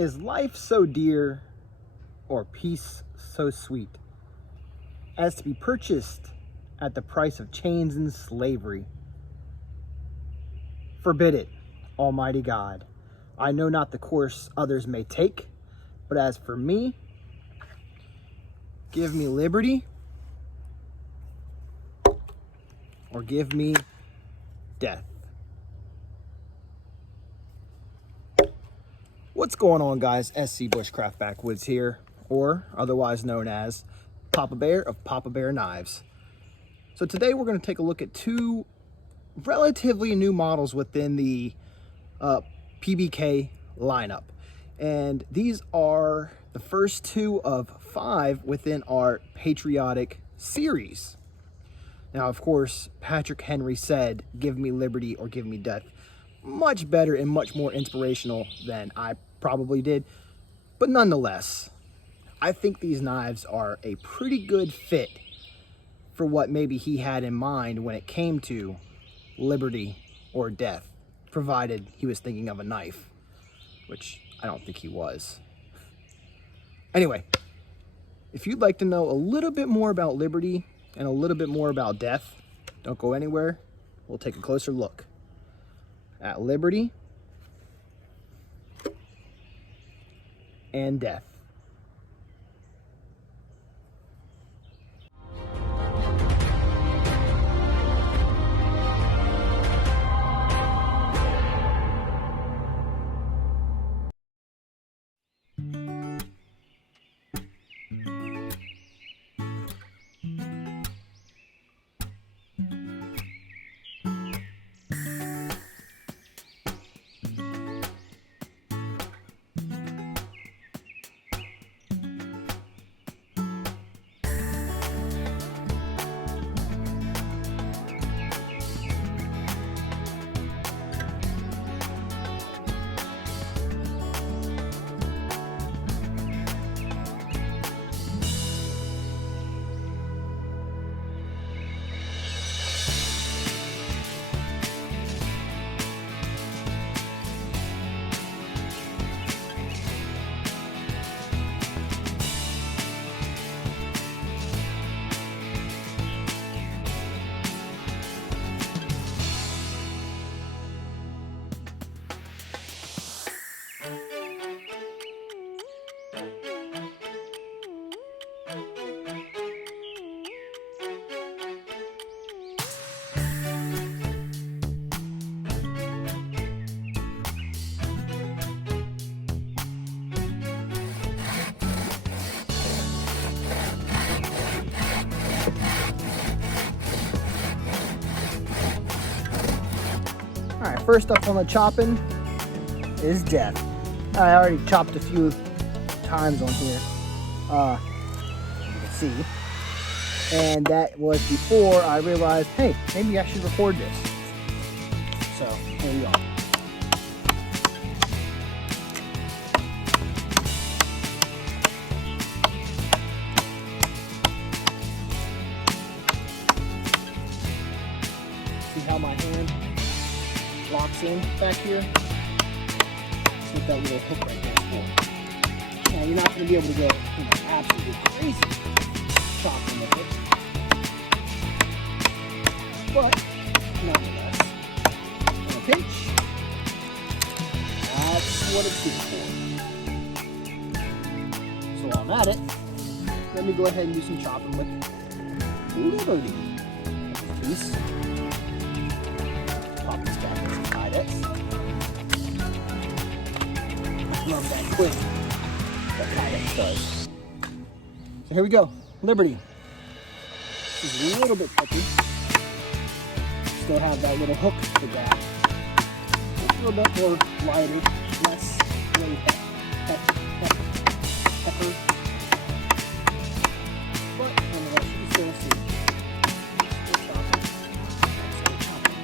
Is life so dear, or peace so sweet, as to be purchased at the price of chains and slavery? Forbid it, Almighty God. I know not the course others may take, but as for me, give me liberty or give me death. What's going on, guys? SC Bushcraft Backwoods here, or otherwise known as Papa Bear of Papa Bear Knives. So today we're going to take a look at two relatively new models within the PBK lineup. And these are the first two of 5 within our patriotic series. Now, of course, Patrick Henry said, "Give me liberty or give me death." Much better and much more inspirational than I probably did. But nonetheless, I think these knives are a pretty good fit for what maybe he had in mind when it came to liberty or death, provided he was thinking of a knife, which I don't think he was. Anyway, if you'd like to know a little bit more about liberty and a little bit more about death, don't go anywhere. We'll take a closer look at liberty and death. All right, first up on the chopping is death. I already chopped a few times on here, you can see. And that was before I realized, hey, maybe I should record this. So, here we go. See how my hand locks in back here? That's what that little hook right there is for. Now, you're not going to be able to go, absolutely crazy chopping with it. But, nonetheless, in a pinch, that's what it's good for. So while I'm at it, let me go ahead and do some chopping with liberty. Piece. Pop this back into the Kydex. Love that quick that Kydex does. So here we go, liberty. This is a little bit tricky. Still have that little hook to grab. It's a little bit more lighter, less really pepper. But nonetheless, you can still see. Still chopping. Still chopping.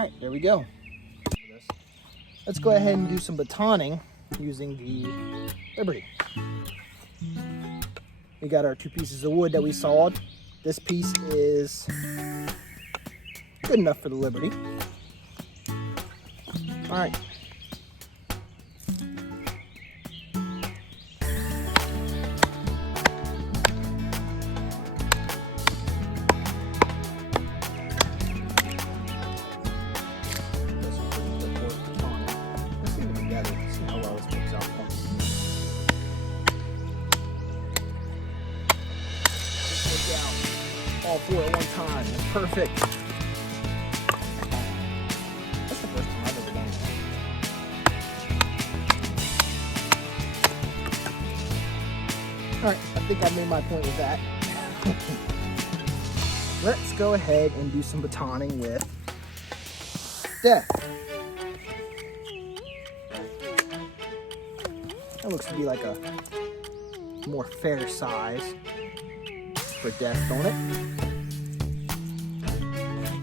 right, there we go. Let's go ahead and do some batoning using the Liberty. We got our 2 pieces of wood that we sawed. This piece is good enough for the Liberty. All right. All 4 at one time. That's perfect. That's the first time I've ever done that. Alright, I think I made my point with that. Let's go ahead and do some batoning with Death. That looks to be like a more fair size for Death, don't it?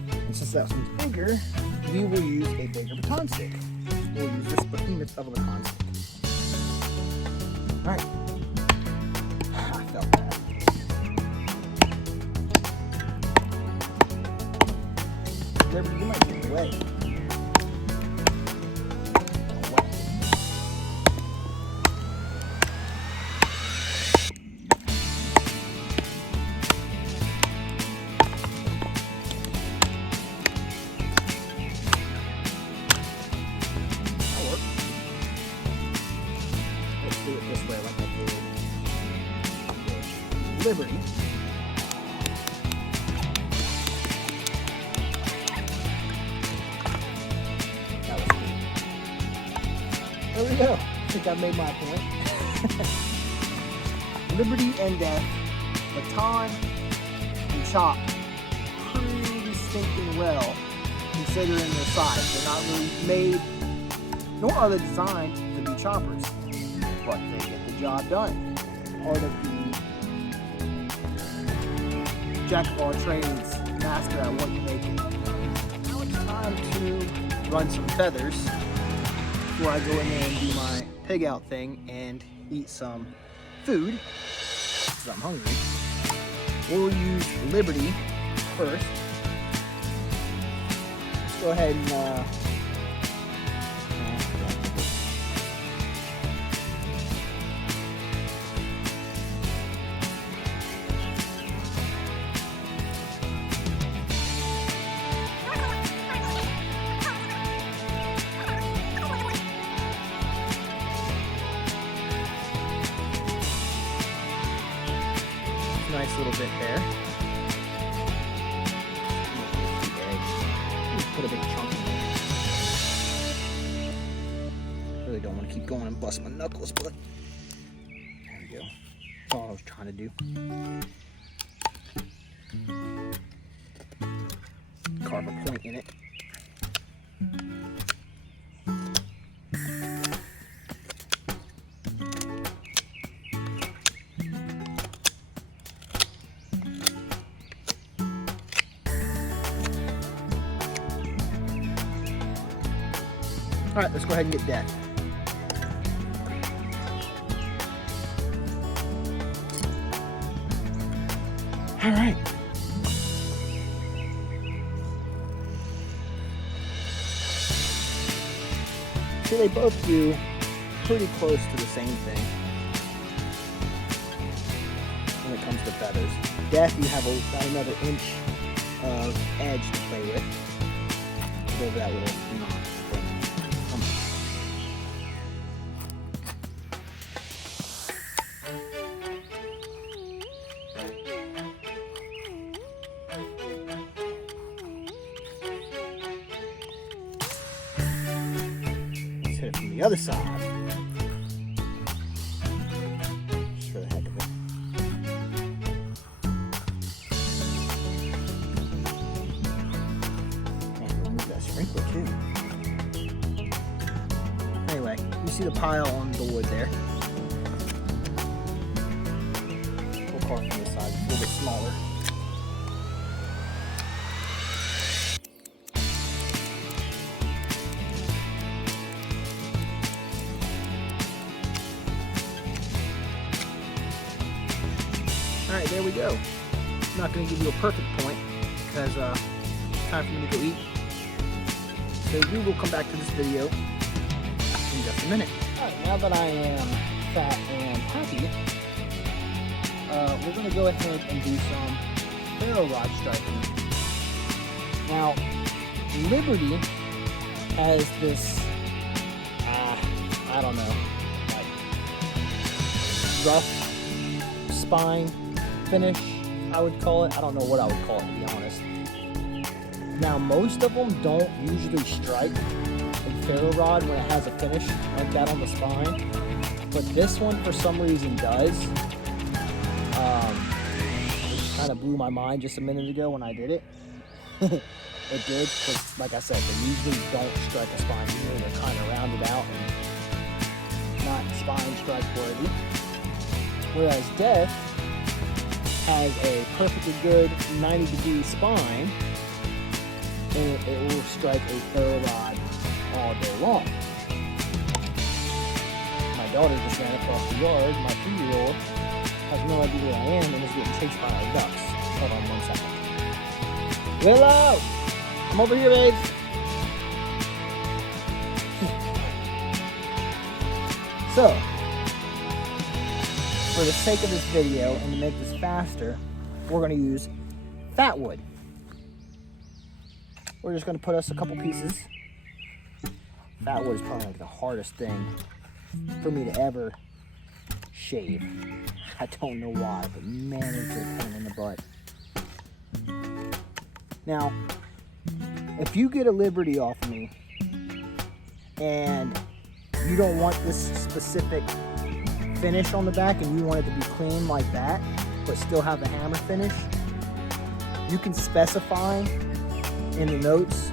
And since that one's bigger, we will use a bigger baton stick. We'll use this behemoth of a baton stick. Alright. I felt that. Liberty, you might get away. Do it this way like I did Liberty. That was cool. There we go. I think I made my point. Liberty and Death, baton and chop pretty stinking well considering their size. They're not really made, nor are they designed to be choppers. But they get the job done. Part of the jack of all trades, master at what you make. Now it's time to run some feathers before I go in there and do my pig out thing and eat some food because I'm hungry. We'll use Liberty first. Let's go ahead and nice little bit there. Put a big chunk in there. Really don't want to keep going and bust my knuckles, but there we go. That's all I was trying to do. Carve a point in it. All right, let's go ahead and get Death. All right. So they both do pretty close to the same thing when it comes to feathers. Death, you have about another inch of edge to play with. Go over that little knot. Hit it from the other side. Just for the heck of it. And remove that sprinkler too. Anyway, you see the pile on the wood there. We'll carve from this side, a little bit smaller. we go. I'm not going to give you a perfect point because it's time for me to go eat. So we will come back to this video in just a minute. Alright, now that I am fat and happy, we're going to go ahead and do some ferro rod striking. Now, Liberty has this, I don't know, like rough spine finish, I would call it. I don't know what I would call it, to be honest. Now, most of them don't usually strike a ferro rod when it has a finish like that on the spine, but this one for some reason does. It kind of blew my mind just a minute ago when I did it. It did, because like I said, they usually don't strike a spine. Usually they're kind of rounded out and not spine strike worthy. Whereas Death has a perfectly good 90-degree spine, and it will strike a ferro rod all day long. My daughter just ran across the yard. My 3-year-old has no idea where I am and is getting chased by our ducks. Hold on 1 second. Willow! Come over here, babes. So, for the sake of this video and to make this faster, we're going to use fat wood. We're just going to put us a couple pieces. Fat wood is probably like the hardest thing for me to ever shave. I don't know why, but man, it's a pain in the butt. Now, if you get a Liberty off of me and you don't want this specific finish on the back and you want it to be clean like that, but still have the hammer finish, you can specify in the notes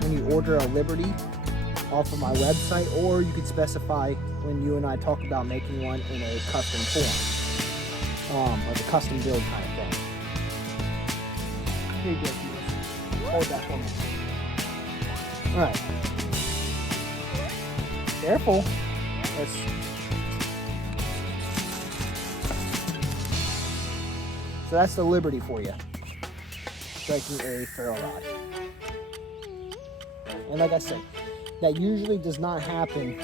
when you order a Liberty off of my website, or you could specify when you and I talk about making one in a custom form, like a custom build kind of thing. Here you go, Keyless. Hold that for me. Alright. Careful. So that's the Liberty for you. Striking a ferro rod. And like I said, that usually does not happen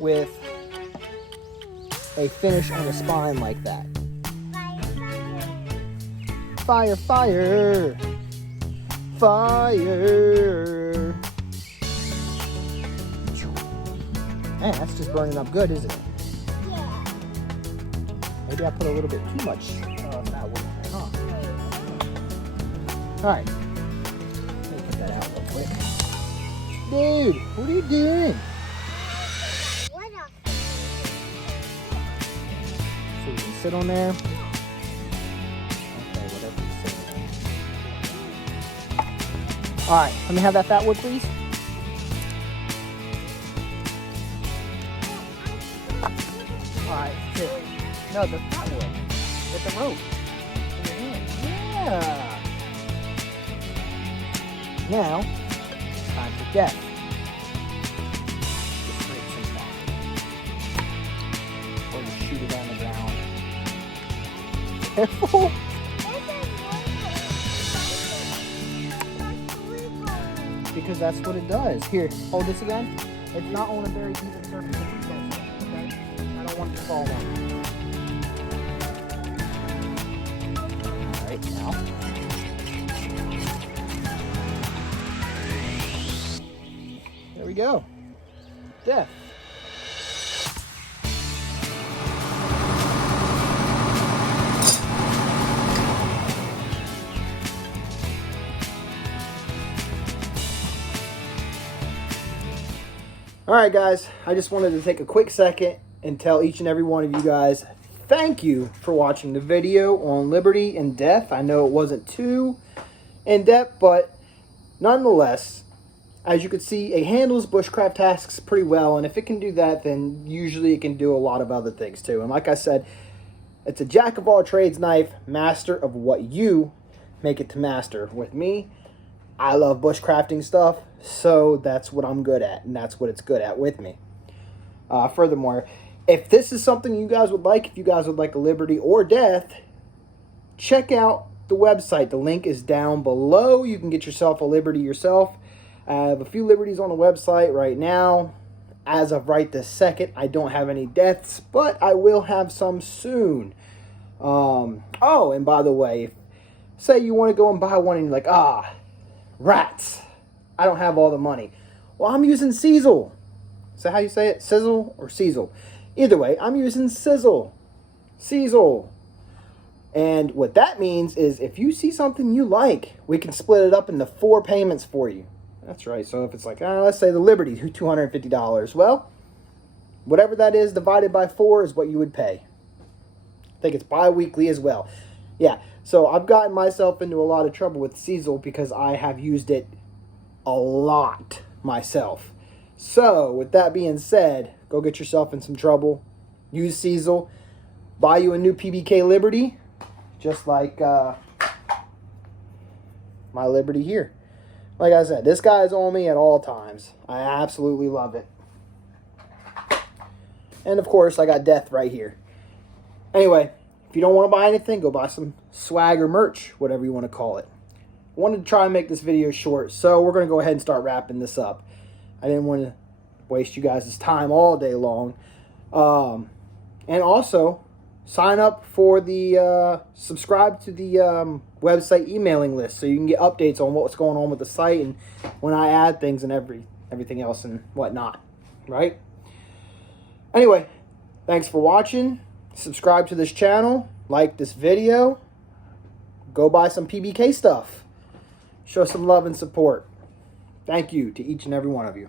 with a finish on the spine like that. Fire, fire, fire. Man, that's just burning up good, isn't it? Yeah. Maybe I put a little bit too much fat wood in there, huh? Alright. Let me put that out real quick. Dude, what are you doing? What else? So you can sit on there. Okay, whatever you say. Alright, let me have that fat wood, please. Alright, sit. No, the fat wood. With the rope. In your hand. Yeah. Now, time for Death. Just scrape some fat. Or just shoot it on the ground. Careful. Because that's what it does. Here, hold this again. It's not on a very even surface. Okay? I don't want it to fall on. Alright, now. There we go. Death. Alright guys, I just wanted to take a quick second and tell each and every one of you guys thank you for watching the video on Liberty and Death. I know it wasn't too in-depth, but nonetheless, as you can see, it handles bushcraft tasks pretty well, and if it can do that, then usually it can do a lot of other things too. And like I said, it's a jack-of-all-trades knife, master of what you make it to master. With me, I love bushcrafting stuff, so that's what I'm good at, and that's what it's good at with me. Furthermore, if this is something you guys would like, if you guys would like a Liberty or Death, check out the website. The link is down below. You can get yourself a Liberty yourself. I have a few Liberties on the website right now. As of right this second, I don't have any Deaths, but I will have some soon. Oh, and by the way, if, say you want to go and buy one and you're like, rats, I don't have all the money. Well, I'm using Sizzle. Is that how you say it? Sizzle or Sizzle? Either way, I'm using Sizzle. Sizzle. And what that means is if you see something you like, we can split it up into 4 payments for you. That's right. So if it's like, let's say the Liberty, $250. Well, whatever that is divided by 4 is what you would pay. I think it's bi-weekly as well. Yeah, so I've gotten myself into a lot of trouble with Sizzle because I have used it a lot myself. So, with that being said, go get yourself in some trouble. Use Sizzle. Buy you a new PBK Liberty, just like my Liberty here. Like I said, this guy is on me at all times. I absolutely love it. And of course, I got Death right here. Anyway, if you don't want to buy anything, go buy some swag or merch, whatever you want to call it. I wanted to try and make this video short, so we're going to go ahead and start wrapping this up. I didn't want to waste you guys' time all day long. And also, sign up for the, subscribe to the website emailing list so you can get updates on what's going on with the site and when I add things and everything else and whatnot, right? Anyway, thanks for watching. Subscribe to this channel, like this video, go buy some PBK stuff. Show some love and support. Thank you to each and every one of you.